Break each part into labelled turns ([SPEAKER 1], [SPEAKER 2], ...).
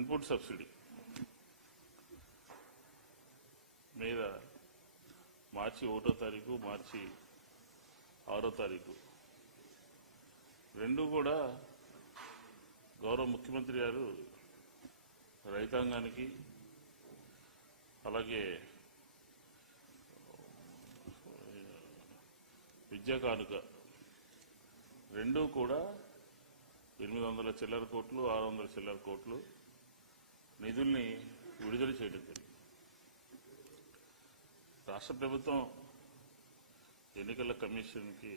[SPEAKER 1] Input subsidy మీద మార్చి ఒకటో తారీఖు మార్చి ఆరో తారీఖు. రెండు కూడా గౌరవ ముఖ్యమంత్రి గారు రైతాంగానికి అలాగే విద్యా కానుక రెండూ కూడా ఎనిమిది వందల చిల్లర కోట్లు ఆరు వందల చిల్లర కోట్లు నిధుల్ని విడుదల చేయడం జరిగింది. రాష్ట్ర ప్రభుత్వం ఎన్నికల కమిషన్కి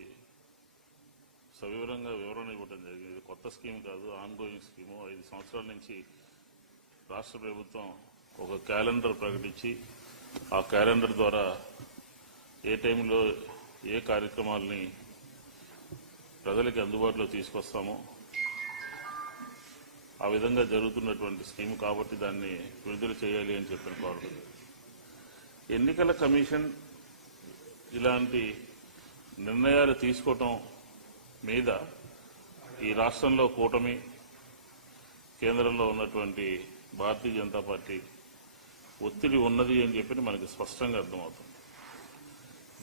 [SPEAKER 1] సవివరంగా వివరణ ఇవ్వడం జరిగింది. కొత్త స్కీమ్ కాదు ఆన్గోయింగ్ స్కీము ఐదు సంవత్సరాల నుంచి రాష్ట్ర ప్రభుత్వం ఒక క్యాలెండర్ ప్రకటించి ఆ క్యాలెండర్ ద్వారా ఏ టైంలో ఏ కార్యక్రమాలని ప్రజలకి అందుబాటులో తీసుకొస్తామో ఆ విధంగా జరుగుతున్నటువంటి స్కీమ్ కాబట్టి దాన్ని విడుదల చేయాలి అని చెప్పిన కోరడం. ఎన్నికల కమిషన్ ఇలాంటి నిర్ణయాలు తీసుకోవటం మీద ఈ రాష్ట్రంలో కూటమి కేంద్రంలో ఉన్నటువంటి భారతీయ జనతా పార్టీ ఒత్తిడి ఉన్నది అని చెప్పి మనకి స్పష్టంగా అర్థమవుతుంది.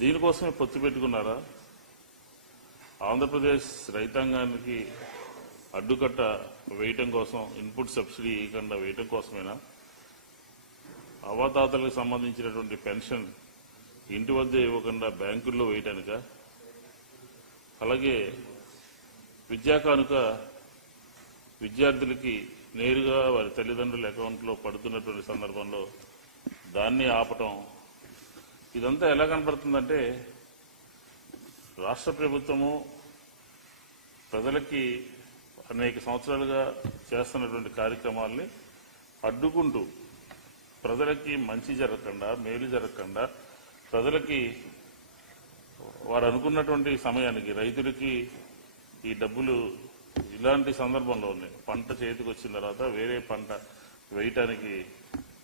[SPEAKER 1] దీనికోసమే పొత్తు పెట్టుకున్నారా? ఆంధ్రప్రదేశ్ రైతాంగానికి అడ్డుకట్ట వేయటం కోసం ఇన్పుట్ సబ్సిడీ ఇవ్వకుండా వేయటం కోసమేనా? అవదాతలకు సంబంధించినటువంటి పెన్షన్ ఇంటి వద్ద ఇవ్వకుండా బ్యాంకుల్లో వేయటానిక? అలాగే విద్యా కానుక విద్యార్థులకి నేరుగా వారి తల్లిదండ్రుల అకౌంట్లో పడుతున్నటువంటి సందర్భంలో దాన్ని ఆపటం. ఇదంతా ఎలా కనపడుతుందంటే రాష్ట్ర ప్రభుత్వము ప్రజలకి అనేక సంవత్సరాలుగా చేస్తున్నటువంటి కార్యక్రమాల్ని అడ్డుకుంటూ ప్రజలకి మంచి జరగకుండా మేలు జరగకుండా ప్రజలకి వారు అనుకున్నటువంటి సమయానికి రైతులకి ఈ డబ్బులు ఇలాంటి సందర్భంలోనే పంట చేతికి వచ్చిన తర్వాత వేరే పంట వేయటానికి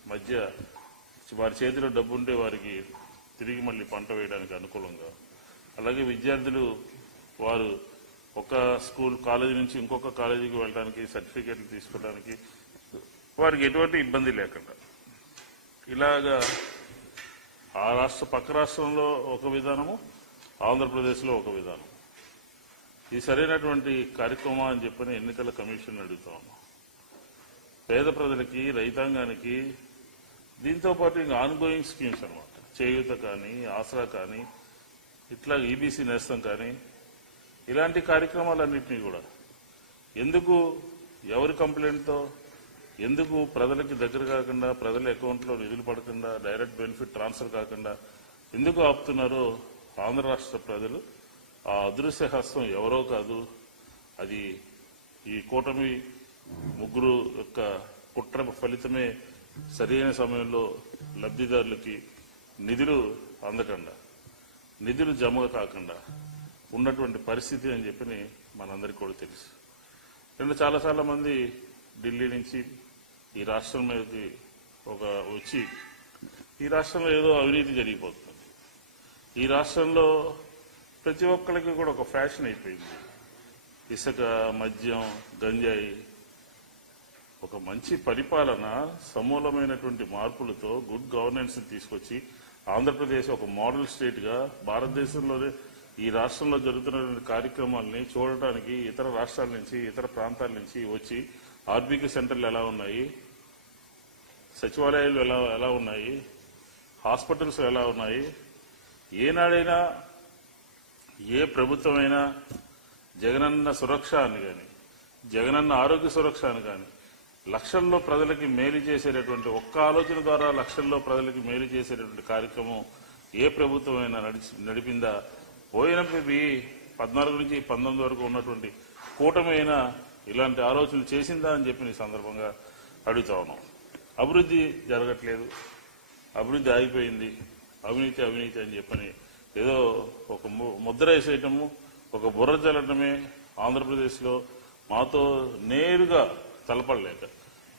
[SPEAKER 1] మధ్య వారి చేతిలో డబ్బు ఉంటే వారికి తిరిగి మళ్ళీ పంట వేయడానికి అనుకూలంగా. అలాగే విద్యార్థులు వారు ఒక స్కూల్ కాలేజీ నుంచి ఇంకొక కాలేజీకి వెళ్ళడానికి సర్టిఫికేట్లు తీసుకోవడానికి వారికి ఎటువంటి ఇబ్బంది లేకుండా. ఇలాగా ఆ రాష్ట్ర పక్క రాష్ట్రంలో ఒక విధానము ఆంధ్రప్రదేశ్లో ఒక విధానం. ఇది సరైనటువంటి కార్యక్రమం అని చెప్పని ఎన్నికల కమిషన్ అడుగుతాము పేద ప్రజలకి రైతాంగానికి దీంతో పాటు ఇంకా ఆన్గోయింగ్ స్కీమ్స్ అనమాట చేయూత కానీ ఆసరా కానీ ఇట్లా ఈబీసీ నేస్తం కానీ ఇలాంటి కార్యక్రమాలన్నింటినీ కూడా. ఎందుకు ఎవరి కంప్లైంట్తో ఎందుకు ప్రజలకి దగ్గర కాకుండా ప్రజల అకౌంట్లో నిధులు పడకుండా డైరెక్ట్ బెనిఫిట్ ట్రాన్స్ఫర్ కాకుండా ఎందుకు ఆపుతున్నారో ఆంధ్ర రాష్ట్ర ప్రజలు ఆ అదృశ్య హస్తం ఎవరో కాదు. అది ఈ కూటమి ముగ్గురు యొక్క కుట్ర ఫలితమే సరైన సమయంలో లబ్ధిదారులకి నిధులు అందకుండా నిధులు జమ కాకుండా ఉన్నటువంటి పరిస్థితి అని చెప్పి మనందరికీ కూడా తెలుసు. రెండు చాలా మంది ఢిల్లీ నుంచి ఈ రాష్ట్రం మీదకి ఒక వచ్చి ఈ రాష్ట్రంలో ఏదో అవినీతి జరిగిపోతుంది. ఈ రాష్ట్రంలో ప్రతి ఒక్కరికి కూడా ఒక ఫ్యాషన్ అయిపోయింది. ఇసుక మద్యం గంజాయి ఒక మంచి పరిపాలన సమూలమైనటువంటి మార్పులతో గుడ్ గవర్నెన్స్ తీసుకొచ్చి ఆంధ్రప్రదేశ్ ఒక మోడల్ స్టేట్గా భారతదేశంలోనే ఈ రాష్ట్రంలో జరుగుతున్నటువంటి కార్యక్రమాల్ని చూడటానికి ఇతర రాష్ట్రాల నుంచి ఇతర ప్రాంతాల నుంచి వచ్చి ఆర్బీకే సెంటర్లు ఎలా ఉన్నాయి? సచివాలయాలు ఎలా ఎలా ఉన్నాయి? హాస్పిటల్స్ ఎలా ఉన్నాయి? ఏనాడైనా ఏ ప్రభుత్వమైనా జగనన్న సురక్ష అని కానీ జగనన్న ఆరోగ్య సురక్ష అని కానీ లక్షల్లో ప్రజలకి మేలు చేసేటటువంటి ఒక్క ఆలోచన ద్వారా లక్షల్లో ప్రజలకి మేలు చేసేటటువంటి కార్యక్రమం ఏ ప్రభుత్వమైనా నడిచి నడిపిందా? పోయినప్పటి పద్నాలుగు నుంచి పంతొమ్మిది వరకు ఉన్నటువంటి కూటమి అయినా ఇలాంటి ఆలోచనలు చేసిందా అని చెప్పి ఈ సందర్భంగా అడుగుతా ఉన్నాం. అభివృద్ధి జరగట్లేదు. అభివృద్ధి ఆగిపోయింది. అవినీతి అవినీతి అని చెప్పని ఏదో ఒక ము- ముద్ర వేసేయటము ఒక బుర్ర చల్లటమే ఆంధ్రప్రదేశ్లో మాతో నేరుగా తలపడలేక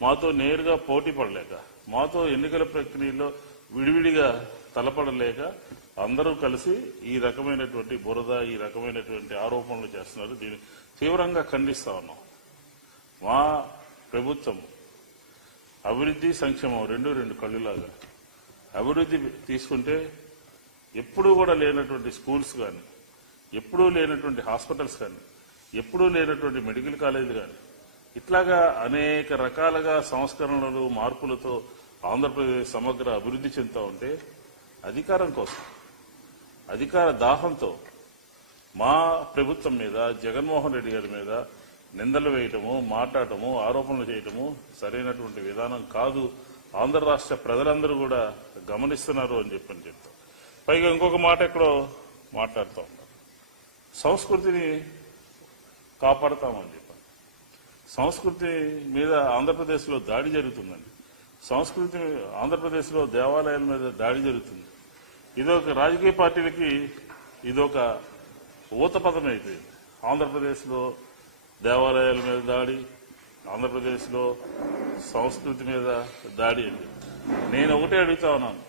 [SPEAKER 1] మాతో నేరుగా పోటీ పడలేక మాతో ఎన్నికల ప్రక్రియలో విడివిడిగా తలపడలేక అందరూ కలిసి ఈ రకమైనటువంటి బురద ఈ రకమైనటువంటి ఆరోపణలు చేస్తున్నారు. దీన్ని తీవ్రంగా ఖండిస్తా ఉన్నాం. మా ప్రభుత్వం అభివృద్ధి సంక్షేమం రెండు రెండు కళ్ళులాగా అభివృద్ధి తీసుకుంటే ఎప్పుడూ కూడా లేనటువంటి స్కూల్స్ కానీ ఎప్పుడూ లేనటువంటి హాస్పిటల్స్ కానీ ఎప్పుడూ లేనటువంటి మెడికల్ కాలేజీలు కానీ ఇట్లాగా అనేక రకాలుగా సంస్కరణలు మార్పులతో ఆంధ్రప్రదేశ్ సమగ్ర అభివృద్ధి చెందుతూ ఉంటే అధికారం కోసం అధికార దాహంతో మా ప్రభుత్వం మీద జగన్మోహన్ రెడ్డి గారి మీద నిందలు వేయటము మాట్లాడటము ఆరోపణలు చేయటము సరైనటువంటి విధానం కాదు. ఆంధ్ర రాష్ట్ర ప్రజలందరూ కూడా గమనిస్తున్నారు అని చెప్పని చెప్తాం. పైగా ఇంకొక మాట ఎక్కడో మాట్లాడుతూ ఉన్నారు. సంస్కృతిని కాపాడతామని చెప్పాను. సంస్కృతి మీద ఆంధ్రప్రదేశ్లో దాడి జరుగుతుందండి. సంస్కృతి ఆంధ్రప్రదేశ్లో దేవాలయాల మీద దాడి జరుగుతుంది. ఇదొక రాజకీయ పార్టీలకి ఇదొక ఊత పదం అయిపోయింది. ఆంధ్రప్రదేశ్లో దేవాలయాల మీద దాడి ఆంధ్రప్రదేశ్లో సంస్కృతి మీద దాడి అండి. నేను ఒకటే అడుగుతా ఉన్నాను.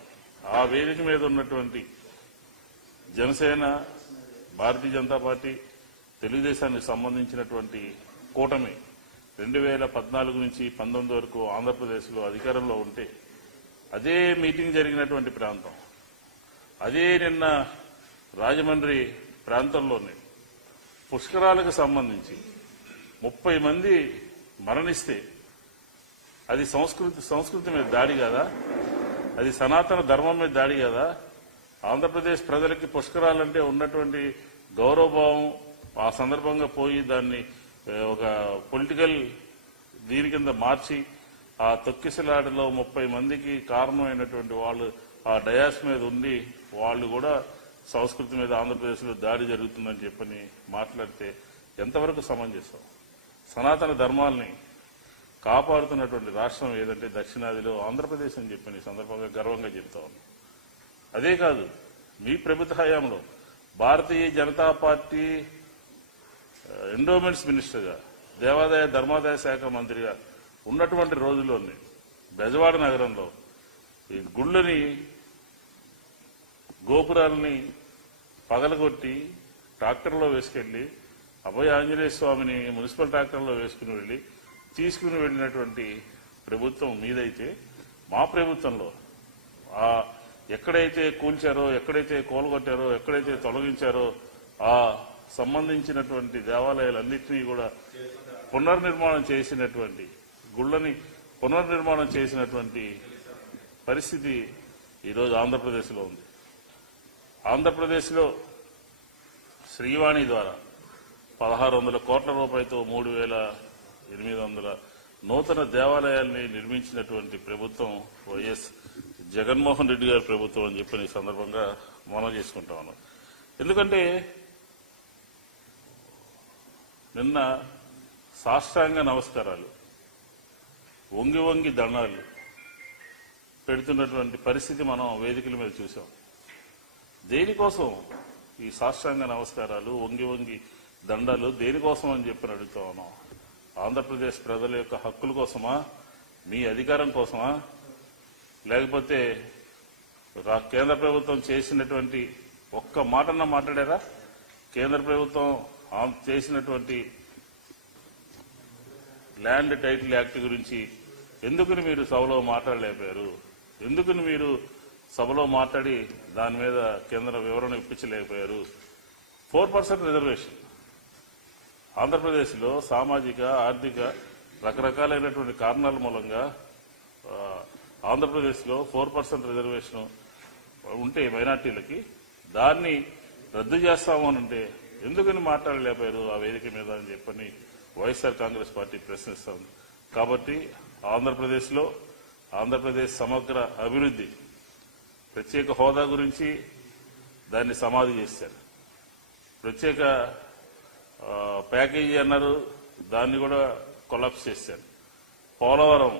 [SPEAKER 1] ఆ వేదిక మీద ఉన్నటువంటి జనసేన భారతీయ జనతా పార్టీ తెలుగుదేశానికి సంబంధించినటువంటి కూటమి రెండు వేల పద్నాలుగు నుంచి పంతొమ్మిది వరకు ఆంధ్రప్రదేశ్లో అధికారంలో ఉంటే అదే మీటింగ్ జరిగినటువంటి ప్రాంతం. అదే నిన్న రాజమండ్రి ప్రాంతంలోనే పుష్కరాలకు సంబంధించి ముప్పై మంది మరణిస్తే అది సంస్కృతి సంస్కృతి మీద దాడి కదా? అది సనాతన ధర్మం మీద దాడి కదా? ఆంధ్రప్రదేశ్ ప్రజలకి పుష్కరాలంటే ఉన్నటువంటి గౌరవభావం ఆ సందర్భంగా పోయి దాన్ని ఒక పొలిటికల్ దీని కింద మార్చి ఆ తొక్కిసలాటలో ముప్పై మందికి కారణమైనటువంటి వాళ్ళు ఆ డయాస్ మీద ఉండి వాళ్ళు కూడా సంస్కృతి మీద ఆంధ్రప్రదేశ్లో దాడి జరుగుతుందని చెప్పని మాట్లాడితే ఎంతవరకు సమంజసం? సనాతన ధర్మాల్ని కాపాడుతున్నటువంటి రాష్ట్రం ఏదంటే దక్షిణాదిలో ఆంధ్రప్రదేశ్ అని చెప్పని సందర్భంగా గర్వంగా చెప్తా ఉన్నాం. అదే కాదు మీ ప్రభుత్వ హయాంలో భారతీయ జనతా పార్టీ ఎండోమెంట్స్ మినిస్టర్గా దేవాదాయ ధర్మాదాయ శాఖ మంత్రిగా ఉన్నటువంటి రోజుల్లోనే బెజవాడ నగరంలో ఈ గుళ్ళని గోపురాలని పగలగొట్టి ట్రాక్టర్లో వేసుకెళ్ళి అభయ ఆంజనేయ స్వామిని మున్సిపల్ ట్రాక్టర్లో వేసుకుని వెళ్ళి తీసుకుని వెళ్ళినటువంటి ప్రభుత్వం మీదైతే మా ప్రభుత్వంలో ఆ ఎక్కడైతే కూల్చారో ఎక్కడైతే కోలగొట్టారో ఎక్కడైతే తొలగించారో ఆ సంబంధించినటువంటి దేవాలయాలన్నింటినీ కూడా పునర్నిర్మాణం చేసినటువంటి గుళ్ళని పునర్నిర్మాణం చేసినటువంటి పరిస్థితి ఈరోజు ఆంధ్రప్రదేశ్లో ఉంది. ఆంధ్రప్రదేశ్లో శ్రీవాణి ద్వారా పదహారు వందల కోట్ల రూపాయలతో మూడు వేల ఎనిమిది వందల నూతన దేవాలయాల్ని నిర్మించినటువంటి ప్రభుత్వం వైఎస్ జగన్మోహన్ రెడ్డి గారి ప్రభుత్వం అని చెప్పి ఈ సందర్భంగా మనం చేసుకుంటా ఉన్నాం. ఎందుకంటే నిన్న సాష్టాంగ నమస్కారాలు వంగి వంగి దండాలు పెడుతున్నటువంటి పరిస్థితి మనం వేదికల మీద చూసాం. దేనికోసం ఈ సాష్టాంగ నమస్కారాలు వంగి వంగి దండాలు దేనికోసం అని చెప్పి అడుగుతా ఉన్నాం? ఆంధ్రప్రదేశ్ ప్రజల యొక్క హక్కుల కోసమా? మీ అధికారం కోసమా? లేకపోతే రా- కేంద్ర ప్రభుత్వం చేసినటువంటి ఒక్క మాటన్న మాట్లాడారా? కేంద్ర ప్రభుత్వం చేసినటువంటి ల్యాండ్ టైటిల్ యాక్ట్ గురించి ఎందుకని మీరు సభలో మాట్లాడలేకపోయారు? ఎందుకని మీరు సభలో మాట్లాడి దాని మీద కేంద్ర వివరణ ఇప్పించలేకపోయారు. Four percent reservation. ఆంధ్రప్రదేశ్లో సామాజిక ఆర్థిక రకరకాలైనటువంటి కారణాల మూలంగా ఆంధ్రప్రదేశ్లో ఫోర్ పర్సెంట్ రిజర్వేషన్ ఉంటే మైనార్టీలకి దాన్ని రద్దు చేస్తాము అంటే ఎందుకని మాట్లాడలేకపోయారు ఆ వేదిక మీద అని చెప్పని వైఎస్ఆర్ కాంగ్రెస్ పార్టీ ప్రశ్నిస్తోంది. కాబట్టి ఆంధ్రప్రదేశ్లో ఆంధ్రప్రదేశ్ సమగ్ర అభివృద్ధి ప్రత్యేక హోదా గురించి దాన్ని సమాధి చేశారు. ప్రత్యేక ప్యాకేజీ అన్నారు దాన్ని కూడా కొలాప్స్ చేశారు. పోలవరం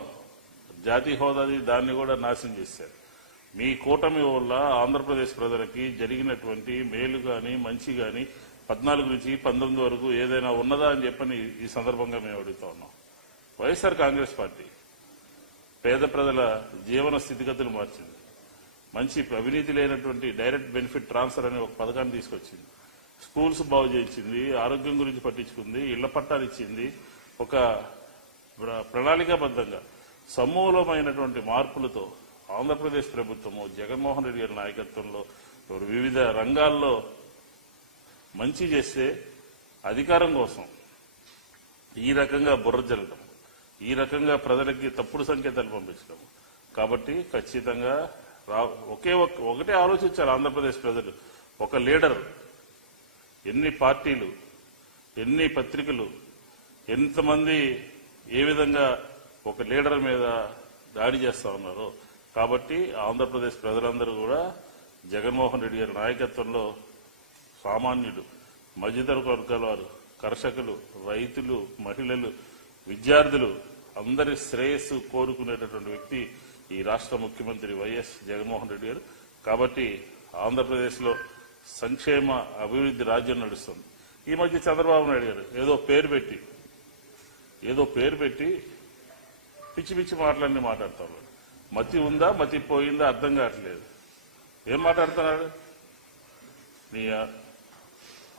[SPEAKER 1] జాతీయ హోదాది దాన్ని కూడా నాశనం చేశారు. మీ కూటమి వల్ల ఆంధ్రప్రదేశ్ ప్రజలకి జరిగినటువంటి మేలు కానీ మంచి కానీ పద్నాలుగు నుంచి పంతొమ్మిది వరకు ఏదైనా ఉన్నదా అని చెప్పని ఈ సందర్భంగా మేము అడుగుతా ఉన్నాం. వైఎస్ఆర్ కాంగ్రెస్ పార్టీ పేద ప్రజల జీవన స్థితిగతులు మార్చింది. మంచి అవినీతి లేనటువంటి డైరెక్ట్ బెనిఫిట్ ట్రాన్స్ఫర్ అనే ఒక పథకాన్ని తీసుకొచ్చింది. స్కూల్స్ బాగు చేయించింది ఆరోగ్యం గురించి పట్టించుకుంది ఇళ్ళ పట్టాలు ఇచ్చింది ఒక ప్రణాళికాబద్ధంగా. సమూలమైనటువంటి మార్పులతో ఆంధ్రప్రదేశ్ ప్రభుత్వము జగన్మోహన్ రెడ్డి గారి నాయకత్వంలో వివిధ రంగాల్లో మంచి చేస్తే అధికారం కోసం ఈ రకంగా బుర్ర జరగడం ఈ రకంగా ప్రజలకి తప్పుడు సంకేతాలు పంపించడం. కాబట్టి ఖచ్చితంగా ఒకే ఒక ఒకటే ఆలోచించాలి ఆంధ్రప్రదేశ్ ప్రజలు. ఒక లీడర్. ఎన్ని పార్టీలు ఎన్ని పత్రికలు ఎంతమంది ఏ విధంగా ఒక లీడర్ మీద దాడి చేస్తా ఉన్నారో. కాబట్టి ఆంధ్రప్రదేశ్ ప్రజలందరూ కూడా జగన్మోహన్ రెడ్డి గారి నాయకత్వంలో సామాన్యుడు మధ్యతర వర్గాల వారు కర్షకులు రైతులు మహిళలు విద్యార్థులు అందరి శ్రేయస్సు కోరుకునేటటువంటి వ్యక్తి ఈ రాష్ట్ర ముఖ్యమంత్రి వైఎస్ జగన్మోహన్ రెడ్డి గారు. కాబట్టి ఆంధ్రప్రదేశ్లో సంక్షేమ అభివృద్ధి రాజ్యం నడుస్తుంది. ఈ మధ్య చంద్రబాబు నాయుడు గారు ఏదో పేరు పెట్టి ఏదో పేరు పెట్టి పిచ్చి పిచ్చి మాటలన్నీ మాట్లాడుతాడు మతి ఉందా మతి పోయిందా అర్థం కావట్లేదు. ఏం మాట్లాడుతున్నాడు నీ ఆ-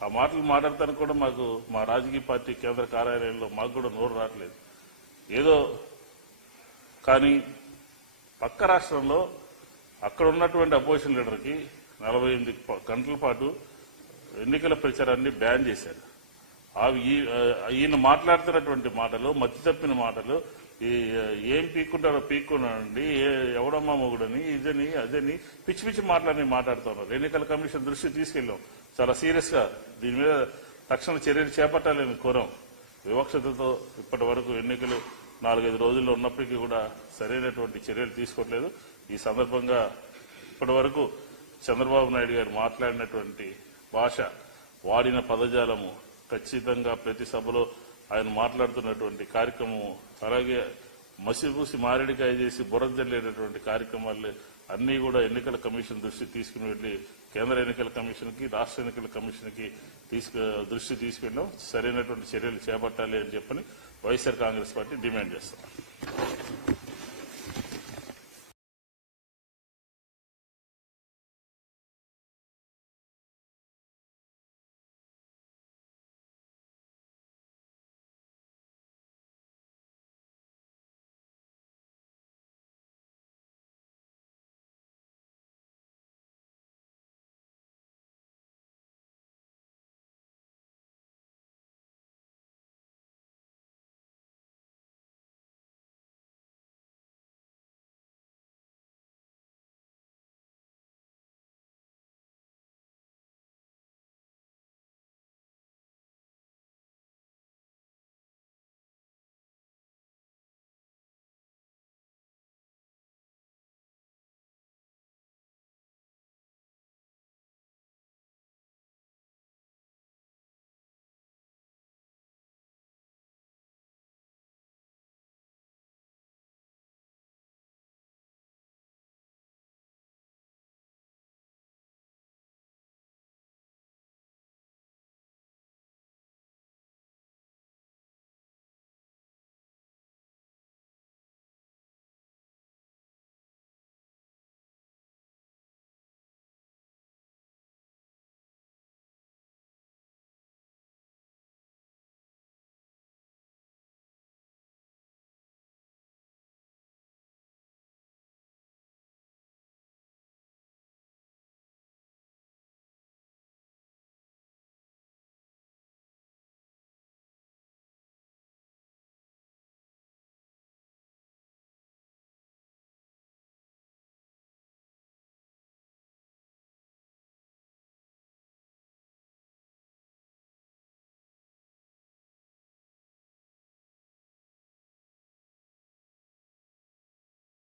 [SPEAKER 1] ఆ మాటలు మాట్లాడతానికి కూడా మాకు మా రాజకీయ పార్టీ కేంద్ర కార్యాలయంలో మాకు కూడా నోరు రావట్లేదు. ఏదో కానీ పక్క రాష్ట్రంలో అక్కడ ఉన్నటువంటి అపోజిషన్ లీడర్కి నలభై ఎనిమిది ప- గంటల పాటు ఎన్నికల ప్రచారాన్ని బ్యాన్ చేశారు. ఈయన మాట్లాడుతున్నటువంటి మాటలు మతి తప్పిన మాటలు ఈ ఏం పీక్కుంటారో పీక్కున్నానండి ఎవడమ్మా మొగుడని ఇదని అదని పిచ్చి పిచ్చి మాటలని మాట్లాడుతున్నారు ఎన్నికల కమిషన్ దృష్టి తీసుకెళ్ళాం. చాలా సీరియస్గా దీని మీద తక్షణ చర్యలు చేపట్టాలని కోరాం. వివక్షతతో ఇప్పటి వరకు ఎన్నికలు నాలుగైదు రోజుల్లో ఉన్నప్పటికీ కూడా సరైనటువంటి చర్యలు తీసుకోవట్లేదు. ఈ సందర్భంగా ఇప్పటి వరకు చంద్రబాబు నాయుడు గారు మాట్లాడినటువంటి భాష వాడిన పదజాలము ఖచ్చితంగా ప్రతి సభలో ఆయన మాట్లాడుతున్నటువంటి కార్యక్రమం అలాగే మసిపూసి మారేడికాయ చేసి బురదల్లేటటువంటి కార్యక్రమాలు అన్నీ కూడా ఎన్నికల కమిషన్ దృష్టి తీసుకుని వెళ్ళి కేంద్ర ఎన్నికల కమిషన్కి రాష్ట్ర ఎన్నికల కమిషన్కి తీసుకు దృష్టి తీసుకెళ్ళాం. సరైనటువంటి చర్యలు చేపట్టాలి అని చెప్పని వైఎస్ఆర్ కాంగ్రెస్ పార్టీ డిమాండ్ చేస్తాం.